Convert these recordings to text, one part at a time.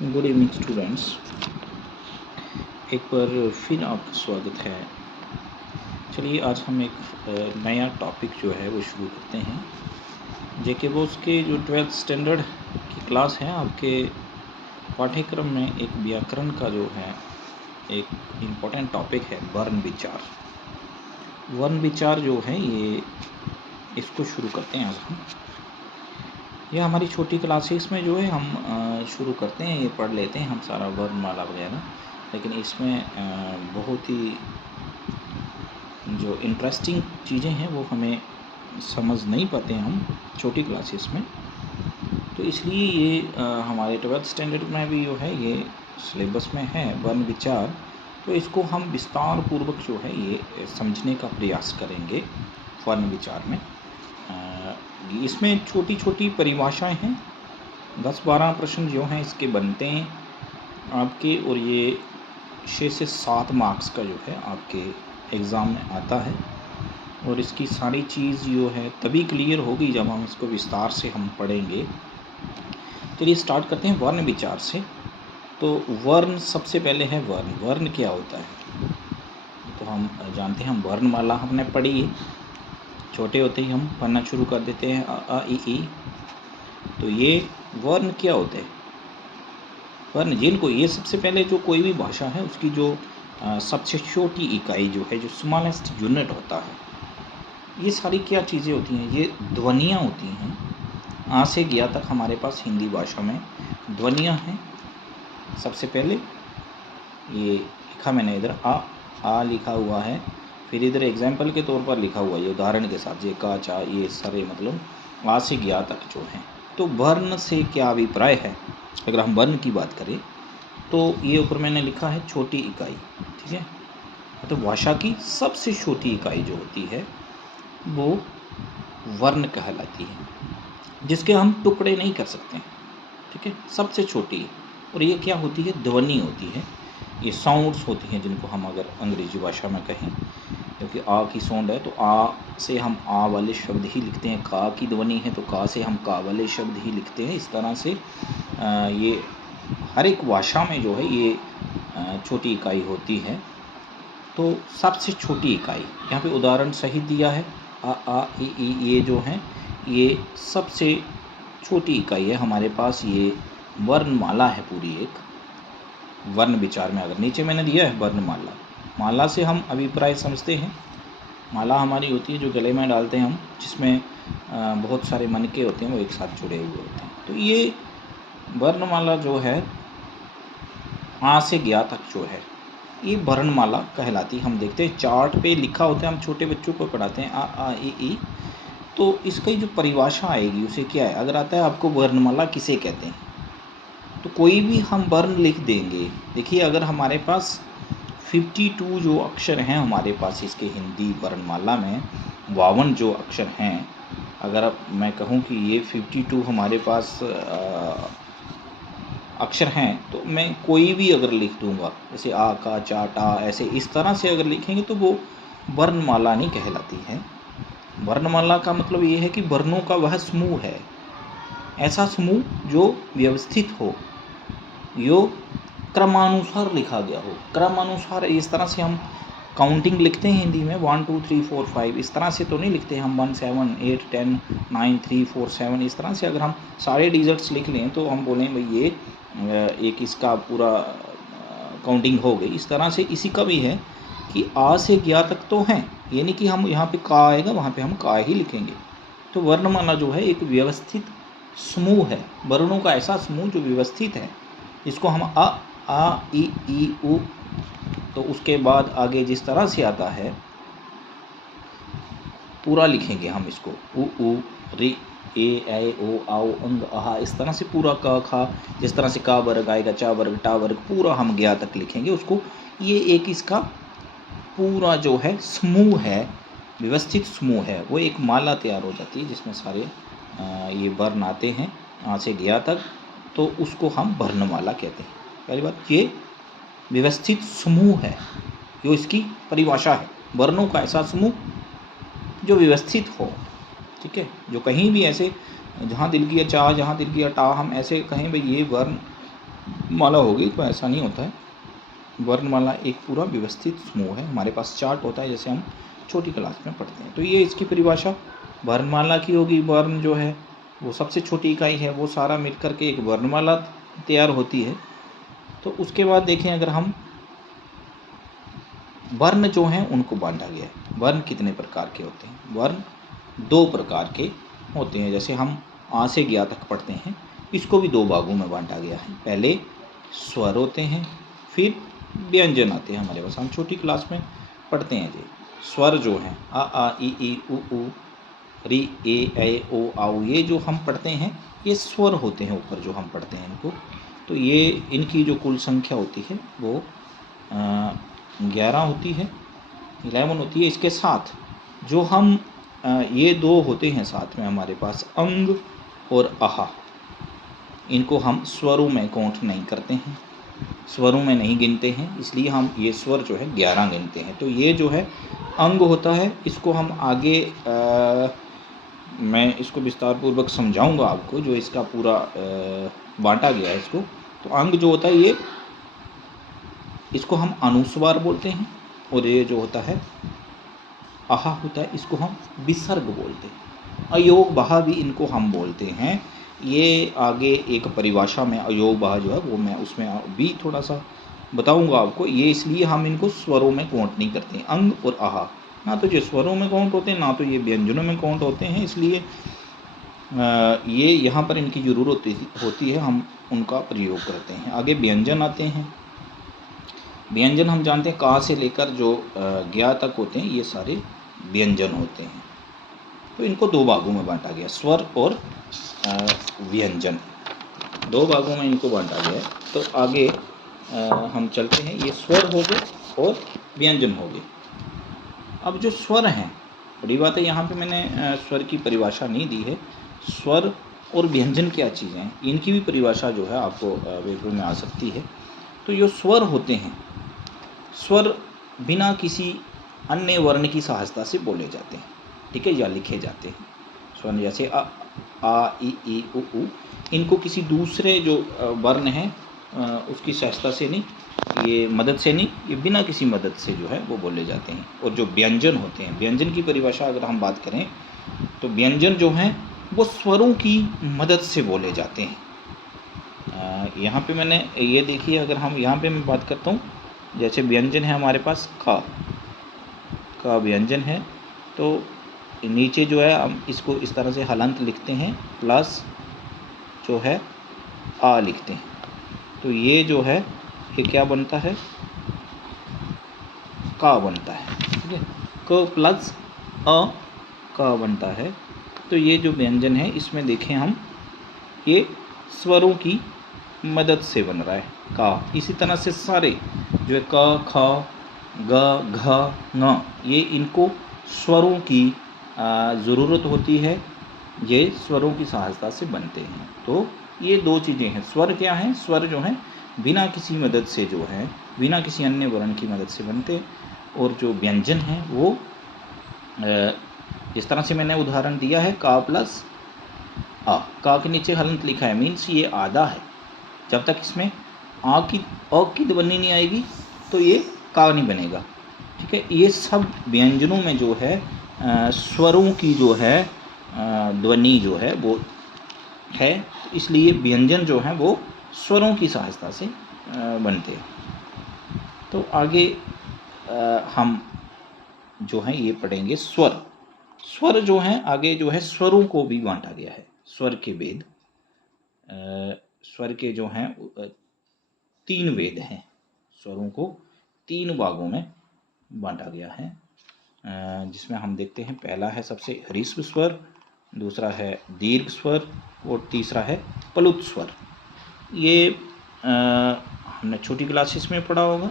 Good evening students. एक बार फिर आपका स्वागत है। चलिए आज हम एक नया टॉपिक जो है वो शुरू करते हैं। जेके बोस के जो 12th स्टैंडर्ड की क्लास है, आपके पाठ्यक्रम में एक व्याकरण का जो है एक इम्पोर्टेंट टॉपिक है वर्ण विचार। वर्ण विचार जो है ये इसको शुरू करते हैं आज हम। यह हमारी छोटी क्लासेस में जो है हम शुरू करते हैं, ये पढ़ लेते हैं हम सारा वर्णमाला वगैरह, लेकिन इसमें बहुत ही जो इंटरेस्टिंग चीज़ें हैं वो हमें समझ नहीं पाते हैं हम छोटी क्लासेस में। तो इसलिए ये हमारे 12th स्टैंडर्ड में भी जो है ये सिलेबस में है वर्ण विचार। तो इसको हम विस्तार पूर्वक जो है ये समझने का प्रयास करेंगे वर्ण विचार में। इसमें छोटी छोटी परिभाषाएं हैं, 10-12 प्रश्न जो हैं इसके बनते हैं आपके, और ये 6 से 7 मार्क्स का जो है आपके एग्ज़ाम में आता है। और इसकी सारी चीज़ जो है तभी क्लियर होगी जब हम इसको विस्तार से हम पढ़ेंगे। चलिए स्टार्ट करते हैं वर्ण विचार से। तो वर्ण सबसे पहले है वर्ण। वर्ण क्या होता है तो हम जानते हैं, हम वर्णमाला हमने पढ़ी, छोटे होते ही हम पढ़ना शुरू कर देते हैं अ इ ई। तो ये वर्ण क्या होते हैं? वर्ण जिनको ये सबसे पहले जो कोई भी भाषा है उसकी जो सबसे छोटी इकाई जो है, जो स्मॉलेस्ट यूनिट होता है, ये सारी क्या चीज़ें होती हैं? ये ध्वनियाँ होती हैं। आ से गया तक हमारे पास हिंदी भाषा में ध्वनियाँ हैं। सबसे पहले ये लिखा मैंने इधर आ लिखा हुआ है, फिर इधर एग्जाम्पल के तौर पर लिखा हुआ है ये उदाहरण के साथ, ये का चा, ये सारे मतलब आ से गया तक जो है। तो वर्ण से क्या अभिप्राय है? अगर हम वर्ण की बात करें तो ये ऊपर मैंने लिखा है छोटी इकाई, ठीक है। तो भाषा की सबसे छोटी इकाई जो होती है वो वर्ण कहलाती है, जिसके हम टुकड़े नहीं कर सकते, ठीक है, सबसे छोटी। और ये क्या होती है? ध्वनि होती है। ये साउंड्स होती हैं जिनको हम अगर अंग्रेजी भाषा में कहें, क्योंकि आ की साउंड है तो आ से हम आ वाले शब्द ही लिखते हैं, का की ध्वनि है तो का से हम का वाले शब्द ही लिखते हैं। इस तरह से ये हर एक भाषा में जो है ये छोटी इकाई होती है। तो सबसे छोटी इकाई यहाँ पे उदाहरण सही दिया है, आ ई, ये जो है ये सबसे छोटी इकाई है हमारे पास। ये वर्णमाला है पूरी एक। वर्ण विचार में अगर नीचे मैंने दिया है वर्णमाला, माला से हम अभिप्राय समझते हैं। माला हमारी होती है जो गले में डालते हैं हम, जिसमें बहुत सारे मनके होते हैं वो एक साथ जुड़े हुए होते हैं। तो ये वर्णमाला जो है आ से गया तक जो है ये वर्णमाला कहलाती। हम देखते हैं चार्ट पे लिखा होता है, हम छोटे बच्चों को पढ़ाते हैं आ ई। तो इसकी जो परिभाषा आएगी उसे क्या है? अगर आता है आपको वर्णमाला किसे कहते हैं, तो कोई भी हम वर्ण लिख देंगे। देखिए अगर हमारे पास 52 जो अक्षर हैं हमारे पास इसके हिंदी वर्णमाला में, 52 जो अक्षर हैं, अगर अब मैं कहूँ कि ये 52 हमारे पास अक्षर हैं, तो मैं कोई भी अगर लिख दूंगा, जैसे आ का चा टा, ऐसे इस तरह से अगर लिखेंगे तो वो वर्णमाला नहीं कहलाती है। वर्णमाला का मतलब ये है कि वर्णों का वह समूह है, ऐसा समूह जो व्यवस्थित हो, जो क्रमानुसार लिखा गया हो। क्रमानुसार इस तरह से हम काउंटिंग लिखते हैं हिंदी में 1 2 3 4 5, इस तरह से तो नहीं लिखते हम 1 7 8 10 9 3 4 7। इस तरह से अगर हम सारे डिजिट्स लिख लें तो हम बोलें भाई ये एक इसका पूरा काउंटिंग हो गई। इस तरह से इसी का भी है कि आ से गया तक तो हैं, ये नहीं कि हम यहाँ पे का आएगा वहाँ पे हम का ही लिखेंगे। तो वर्णमाला जो है एक व्यवस्थित समूह है, वर्णों का ऐसा समूह जो व्यवस्थित है, इसको हम आ ई उ, तो उसके बाद आगे जिस तरह से आता है पूरा लिखेंगे हम इसको, उ रि ए ऐ ओ आओ अंग आहा, इस तरह से पूरा का खा, जिस तरह से का वर्ग आएगा, चा वर्ग टा वर्ग, पूरा हम गया तक लिखेंगे उसको। ये एक इसका पूरा जो है समूह है, व्यवस्थित समूह है, वो एक माला तैयार हो जाती है जिसमें सारे ये वर्ण आते हैं आ से गया तक, तो उसको हम वर्णमाला कहते हैं। पहली बात ये व्यवस्थित समूह है, जो इसकी परिभाषा है, वर्णों का ऐसा समूह जो व्यवस्थित हो, ठीक है। जो कहीं भी ऐसे जहाँ दिल किया चा, जहाँ दिल किया टा, हम ऐसे कहें भाई ये वर्ण माला हो गई, तो ऐसा नहीं होता है। वर्णमाला एक पूरा व्यवस्थित समूह है। हमारे पास चार्ट होता है, जैसे हम छोटी क्लास में पढ़ते हैं। तो ये इसकी परिभाषा वर्णमाला की होगी। वर्ण जो है वो सबसे छोटी इकाई है, वो सारा मिलकर के एक वर्णमाला तैयार होती है। तो उसके बाद देखें, अगर हम वर्ण जो हैं उनको बांटा गया है। वर्ण कितने प्रकार के होते हैं? वर्ण 2 प्रकार के होते हैं। जैसे हम आ से ज्ञा तक पढ़ते हैं, इसको भी 2 भागों में बांटा गया है। पहले स्वर होते हैं, फिर व्यंजन आते हैं हमारे पास। हम छोटी क्लास में पढ़ते हैं जी। स्वर जो हैं आ ई उ री ए ऐ ओ आओ, ये जो हम पढ़ते हैं ये स्वर होते हैं। ऊपर जो हम पढ़ते हैं इनको, तो ये इनकी जो कुल संख्या होती है वो 11 होती है, 11 होती है। इसके साथ जो हम ये 2 होते हैं साथ में हमारे पास, अंग और आहा, इनको हम स्वरों में काउंट नहीं करते हैं, स्वरों में नहीं गिनते हैं, इसलिए हम ये स्वर जो है 11 गिनते हैं। तो ये जो है अंग होता है, इसको हम आगे मैं इसको विस्तार पूर्वक समझाऊंगा आपको, जो इसका पूरा बांटा गया है इसको। तो अंग जो होता है ये, इसको हम अनुस्वार बोलते हैं, और ये जो होता है आहा होता है, इसको हम विसर्ग बोलते हैं। अयोग बहा भी इनको हम बोलते हैं। ये आगे एक परिभाषा में अयोग बहा जो है वो मैं उसमें भी थोड़ा सा बताऊंगा आपको। ये इसलिए हम इनको स्वरों में काउंट नहीं करते हैं, अंग और आहा। ना तो ये स्वरों में काउंट होते हैं, ना तो ये व्यंजनों में काउंट होते हैं, इसलिए ये यहाँ पर इनकी ज़रूरत होती है, हम उनका प्रयोग करते हैं। आगे व्यंजन आते हैं। व्यंजन हम जानते हैं का से लेकर जो ज्ञा तक होते हैं, ये सारे व्यंजन होते हैं। तो इनको 2 भागों में बांटा गया, स्वर और व्यंजन, 2 भागों में इनको बांटा गया है। तो आगे हम चलते हैं। ये स्वर हो गए और व्यंजन हो गए। अब जो स्वर हैं, बड़ी बात है, यहाँ पे मैंने स्वर की परिभाषा नहीं दी है। स्वर और व्यंजन क्या चीज़ें हैं, इनकी भी परिभाषा जो है आपको पेपर में आ सकती है। तो जो स्वर होते हैं, स्वर बिना किसी अन्य वर्ण की सहायता से बोले जाते हैं, ठीक है, या लिखे जाते हैं। स्वर जैसे आ ई उ, इनको किसी दूसरे जो वर्ण हैं उसकी सहायता से नहीं, ये मदद से नहीं, ये बिना किसी मदद से जो है वो बोले जाते हैं। और जो व्यंजन होते हैं, व्यंजन की परिभाषा अगर हम बात करें, तो व्यंजन जो हैं वो स्वरों की मदद से बोले जाते हैं। यहाँ पे मैंने ये देखिए, अगर हम यहाँ पे मैं बात करता हूँ, जैसे व्यंजन है हमारे पास का व्यंजन है, तो नीचे जो है हम इसको इस तरह से हलंत लिखते हैं, प्लस जो है आ लिखते हैं। तो ये जो है ये क्या बनता है, का बनता है, ठीक है, क प्लस अ का बनता है। तो ये जो व्यंजन है इसमें देखें हम, ये स्वरों की मदद से बन रहा है का। इसी तरह से सारे जो है क ख ग घ ङ, ये इनको स्वरों की ज़रूरत होती है, ये स्वरों की सहायता से बनते हैं। तो ये 2 चीज़ें हैं। स्वर क्या हैं? स्वर जो हैं बिना किसी मदद से जो है, बिना किसी अन्य वर्ण की मदद से बनते हैं। और जो व्यंजन हैं वो इस तरह से मैंने उदाहरण दिया है, का प्लस आ, का के नीचे हलंत लिखा है, मीन्स ये आधा है। जब तक इसमें अ की ध्वनि नहीं आएगी तो ये का नहीं बनेगा, ठीक है। ये सब व्यंजनों में जो है स्वरों की जो है ध्वनि जो है वो है, इसलिए व्यंजन जो है वो स्वरों की सहायता से बनते हैं। तो आगे हम जो है ये पढ़ेंगे स्वर। स्वर जो हैं आगे जो है स्वरों को भी बांटा गया है। स्वर के वेद, स्वर के जो हैं 3 वेद हैं। स्वरों को 3 भागों में बांटा गया है, जिसमें हम देखते हैं, पहला है सबसे ह्रस्व स्वर, दूसरा है दीर्घ स्वर, और तीसरा है प्लुत स्वर। ये हमने छोटी क्लासेस में पढ़ा होगा,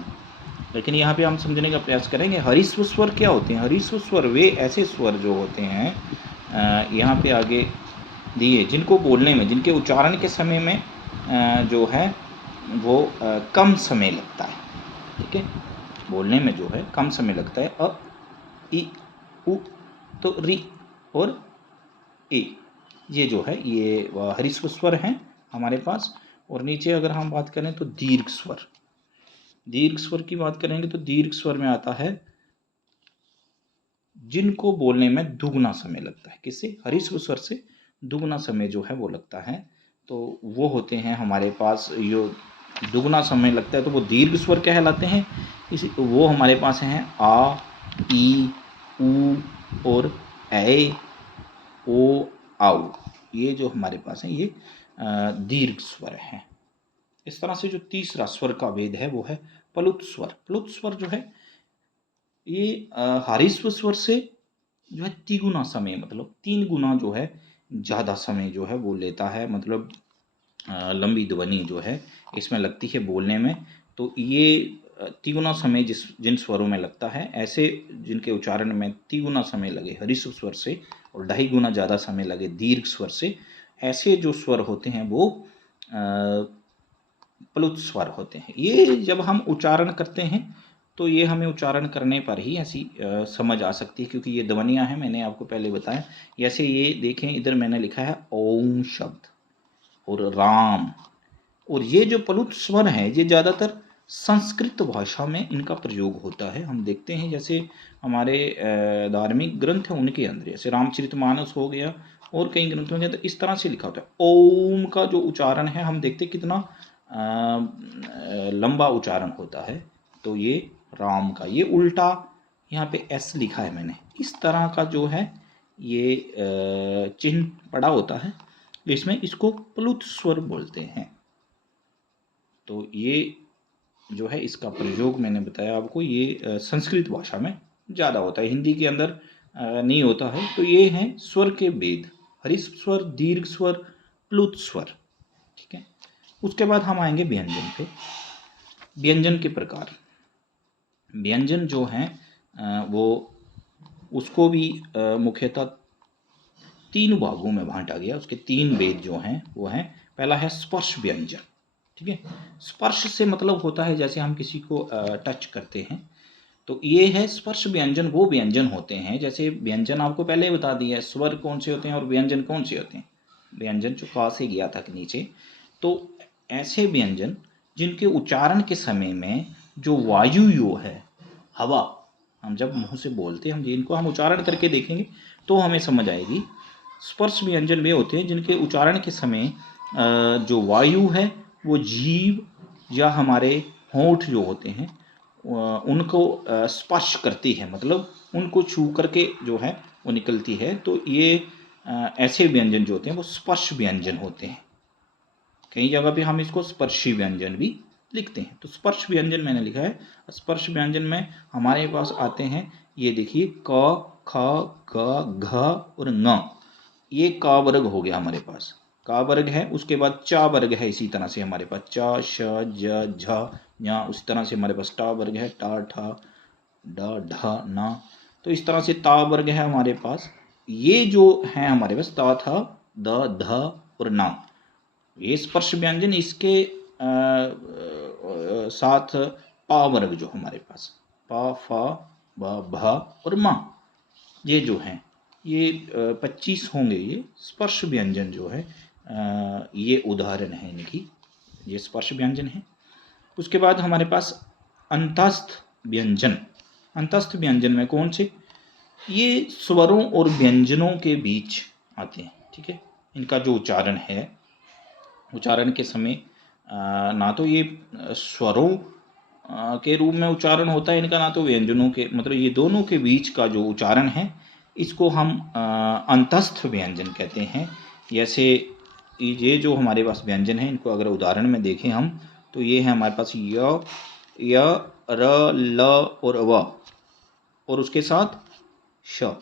लेकिन यहाँ पे हम समझने का प्रयास करेंगे। ह्रस्व स्वर क्या होते हैं? ह्रस्व स्वर वे ऐसे स्वर जो होते हैं यहाँ पे आगे दिए, जिनको बोलने में, जिनके उच्चारण के समय में जो है वो कम समय लगता है, ठीक है, बोलने में जो है कम समय लगता है। अ इ उ, तो रि और ए, ये जो है ये ह्रस्व स्वर हैं हमारे पास। और नीचे अगर हम बात करें तो दीर्घ स्वर, दीर्घ स्वर की बात करेंगे तो दीर्घ स्वर में आता है जिनको बोलने में दुगना समय लगता है। किससे? ह्रस्व स्वर से दुगना समय जो है वो लगता है, तो वो होते हैं हमारे पास, यो दुगना समय लगता है तो वो दीर्घ स्वर कहलाते हैं। इसी वो हमारे पास हैं आ, ई, ऊ और ए, ओ, आउ। ये जो हमारे पास हैं ये दीर्घ स्वर हैं। इस तरह से जो तीसरा स्वर का भेद है वो है प्लुत स्वर। प्लुत स्वर जो है ये ह्रस्व स्वर से जो है तिगुना समय, मतलब 3 गुना जो है ज़्यादा समय जो है वो लेता है, मतलब लंबी ध्वनि जो है इसमें लगती है बोलने में। तो ये तिगुना समय जिन स्वरों में लगता है, ऐसे जिनके उच्चारण में तिगुना समय लगे ह्रस्व स्वर से और 2.5 गुना ज़्यादा समय लगे दीर्घ स्वर से, ऐसे जो स्वर होते हैं वो प्लुत स्वर होते हैं। ये जब हम उच्चारण करते हैं तो ये हमें उच्चारण करने पर ही ऐसी समझ आ सकती है, क्योंकि ये ध्वनियाँ हैं, मैंने आपको पहले बताया। जैसे ये देखें, इधर मैंने लिखा है ओम शब्द और राम, और ये जो प्लुत स्वर है ये ज़्यादातर संस्कृत भाषा में इनका प्रयोग होता है। हम देखते हैं जैसे हमारे धार्मिक ग्रंथ हैं उनके अंदर, जैसे रामचरितमानस हो गया और कई ग्रंथों के अंदर इस तरह से लिखा होता है। ओम का जो उच्चारण है हम देखते कितना लंबा उच्चारण होता है। तो ये राम का, ये उल्टा यहाँ पे एस लिखा है मैंने, इस तरह का जो है ये चिन्ह पड़ा होता है, इसमें इसको प्लुत स्वर बोलते हैं। तो ये जो है इसका प्रयोग मैंने बताया आपको, ये संस्कृत भाषा में ज़्यादा होता है, हिंदी के अंदर नहीं होता है। तो ये हैं स्वर के भेद, ह्रस्व स्वर, दीर्घ स्वर, प्लुत स्वर। ठीक है, उसके बाद हम आएंगे व्यंजन पे। व्यंजन के प्रकार, व्यंजन जो हैं वो उसको भी मुख्यतः 3 भागों में बांटा गया। उसके 3 भेद जो हैं वो हैं, पहला है स्पर्श व्यंजन। ठीक है, स्पर्श से मतलब होता है जैसे हम किसी को टच करते हैं, तो ये है स्पर्श व्यंजन। वो व्यंजन होते हैं, जैसे व्यंजन आपको पहले ही बता दिया है, स्वर कौन से होते हैं और व्यंजन कौन से होते हैं। व्यंजन जो का से गया था नीचे, तो ऐसे व्यंजन जिनके उच्चारण के समय में जो वायु यो है, हवा, हम जब मुंह से बोलते हैं, हम इनको हम उच्चारण करके देखेंगे तो हमें समझ आएगी। स्पर्श व्यंजन वे होते हैं जिनके उच्चारण के समय जो वायु है वो जीभ या हमारे होंठ जो होते हैं उनको स्पर्श करती है, मतलब उनको छू करके जो है वो निकलती है। तो ये ऐसे व्यंजन जो होते हैं वो स्पर्श व्यंजन होते हैं। कई जगह पे हम इसको स्पर्शी व्यंजन भी लिखते हैं। तो स्पर्श व्यंजन मैंने लिखा है। स्पर्श व्यंजन में हमारे पास आते हैं, ये देखिए, क, ख, ग, घ और ङ। ये का वर्ग हो गया हमारे पास, का वर्ग है। उसके बाद चा वर्ग है, इसी तरह से हमारे पास च, श, ज, झ, ञ। उसी तरह से हमारे पास टा वर्ग है, टा, ठ, ड, ढ, न। तो इस तरह से ता वर्ग है हमारे पास। ये जो है हमारे पास ता, थ, द, ध और न, ये स्पर्श व्यंजन। इसके साथ पा वर्ग जो हमारे पास, पा, फा, ब, भ और म, ये जो हैं ये 25 होंगे। ये स्पर्श व्यंजन जो है ये उदाहरण है इनकी, ये स्पर्श व्यंजन है। उसके बाद हमारे पास अंतस्थ व्यंजन। अंतस्थ व्यंजन में कौन से? ये स्वरों और व्यंजनों के बीच आते हैं। ठीक है, इनका जो उच्चारण है, उच्चारण के समय ना तो ये स्वरों के रूप में उच्चारण होता है इनका, ना तो व्यंजनों के, मतलब ये दोनों के बीच का जो उच्चारण है इसको हम अंतस्थ व्यंजन कहते हैं। जैसे ये जो हमारे पास व्यंजन है, इनको अगर उदाहरण में देखें हम, तो ये है हमारे पास य, र, ल और व, और उसके साथ श।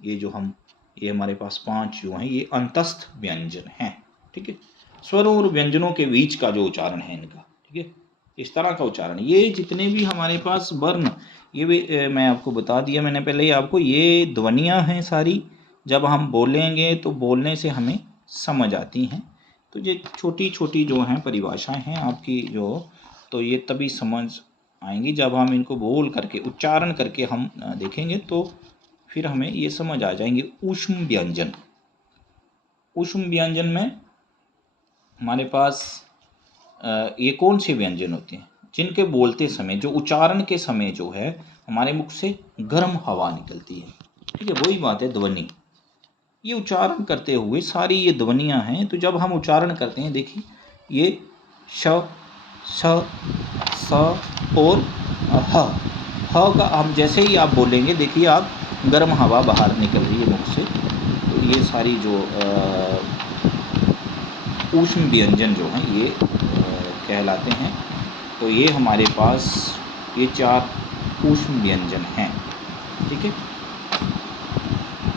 ये हमारे पास 5 जो हैं ये अंतस्थ व्यंजन हैं। ठीक है, स्वरों और व्यंजनों के बीच का जो उच्चारण है इनका, ठीक है, इस तरह का उच्चारण। ये जितने भी हमारे पास वर्ण, ये भी मैं आपको बता दिया मैंने पहले ही आपको, ये ध्वनियाँ हैं सारी। जब हम बोलेंगे तो बोलने से हमें समझ आती हैं। तो ये छोटी छोटी जो हैं परिभाषाएं हैं आपकी जो, तो ये तभी समझ आएंगी जब हम इनको बोल करके, उच्चारण करके हम देखेंगे, तो फिर हमें ये समझ आ जाएंगे। ऊष्म व्यंजन। ऊष्म व्यंजन में हमारे पास ये कौन से व्यंजन होते हैं जिनके बोलते समय, जो उच्चारण के समय जो है हमारे मुख से गर्म हवा निकलती है। ठीक है, वही बात है ध्वनि। ये उच्चारण करते हुए सारी ये ध्वनियाँ हैं, तो जब हम उच्चारण करते हैं देखिए ये श, स, स और ह का हम जैसे ही आप बोलेंगे देखिए आप गर्म हवा बाहर निकल रही है मुख से। तो ये सारी जो ऊष्म व्यंजन जो हैं ये कहलाते हैं। तो ये हमारे पास ये 4 ऊष्म व्यंजन हैं। ठीक है,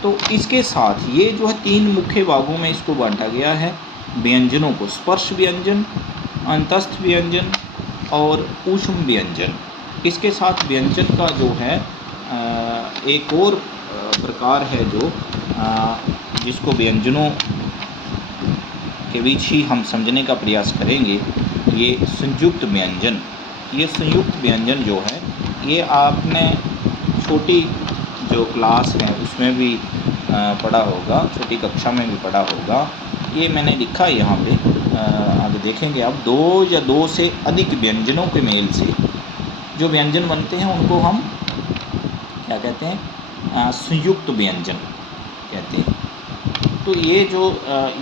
तो इसके साथ ये जो है 3 मुख्य भागों में इसको बांटा गया है व्यंजनों को, स्पर्श व्यंजन, अंतस्थ व्यंजन और ऊष्म व्यंजन। इसके साथ व्यंजन का जो है एक और प्रकार है जो जिसको व्यंजनों के बीच ही हम समझने का प्रयास करेंगे, ये संयुक्त व्यंजन। ये संयुक्त व्यंजन जो है ये आपने छोटी जो क्लास है उसमें भी पढ़ा होगा, छोटी कक्षा में भी पढ़ा होगा। ये मैंने लिखा है यहाँ पे, आगे देखेंगे आप। 2 या 2 से अधिक व्यंजनों के मेल से जो व्यंजन बनते हैं उनको हम क्या कहते हैं, संयुक्त व्यंजन कहते हैं। तो ये जो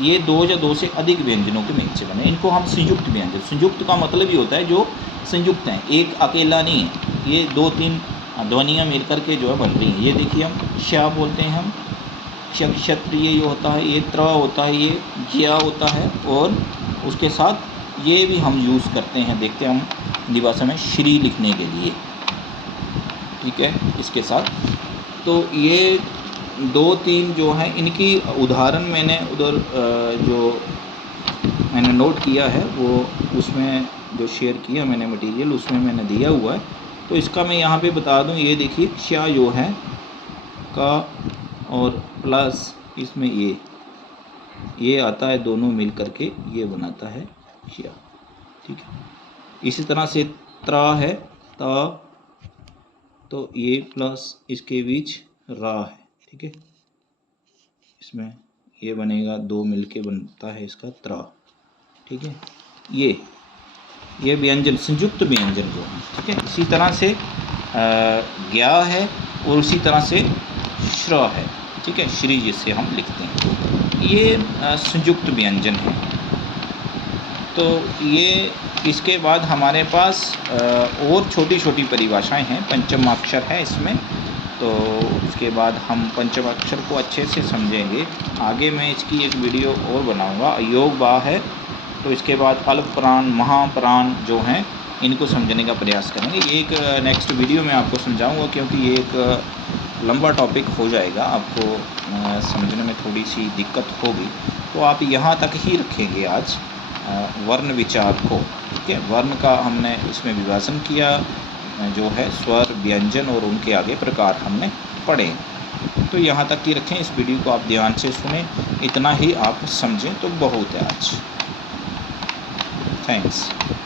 ये 2 या 2 से अधिक व्यंजनों के मेल से बने, इनको हम संयुक्त व्यंजन। संयुक्त का मतलब ये होता है जो संयुक्त हैं, एक अकेला नहीं है, ये 2-3 ध्वनियाँ मिल कर के जो है बन रही हैं। ये देखिए हम श बोलते हैं, हम क्षत्र ये होता है, ये त्र होता है, ये ज्या होता है, और उसके साथ ये भी हम यूज़ करते हैं, देखते हैं हम निभाषा में श्री लिखने के लिए। ठीक है, इसके साथ तो ये 2-3 जो हैं इनकी उदाहरण मैंने उधर जो मैंने नोट किया है वो उसमें जो शेयर किया मैंने मटेरियल उसमें मैंने दिया हुआ है। तो इसका मैं यहाँ पे बता दूँ, ये देखिए श्या जो है का और प्लस इसमें ये आता है, दोनों मिल करके ये बनाता है श्या। ठीक है, इसी तरह से त्रा है ता, तो ये प्लस इसके बीच रा है। ठीक है, इसमें ये बनेगा, 2 मिलके बनता है इसका त्रा। ठीक है, ये व्यंजन संयुक्त व्यंजन जो है। ठीक है, इसी तरह से ज्ञा है और उसी तरह से श्र है। ठीक है, श्री जिसे हम लिखते हैं, ये संयुक्त व्यंजन है। तो ये इसके बाद हमारे पास और छोटी छोटी परिभाषाएं हैं, पंचमाक्षर है इसमें। तो उसके बाद हम पंचमाक्षर को अच्छे से समझेंगे। आगे मैं इसकी एक वीडियो और बनाऊंगा। योग बा है, तो इसके बाद अल्प प्राण, महाप्राण जो हैं इनको समझने का प्रयास करेंगे। ये एक नेक्स्ट वीडियो में आपको समझाऊंगा, क्योंकि ये एक लंबा टॉपिक हो जाएगा, आपको समझने में थोड़ी सी दिक्कत होगी। तो आप यहाँ तक ही रखेंगे आज वर्ण विचार को। ठीक है, वर्ण का हमने इसमें विभाजन किया जो है, स्वर, व्यंजन और उनके आगे प्रकार हमने पढ़े। तो यहाँ तक ही रखें। इस वीडियो को आप ध्यान से सुने, इतना ही आप समझें तो बहुत है आज। थैंक्स।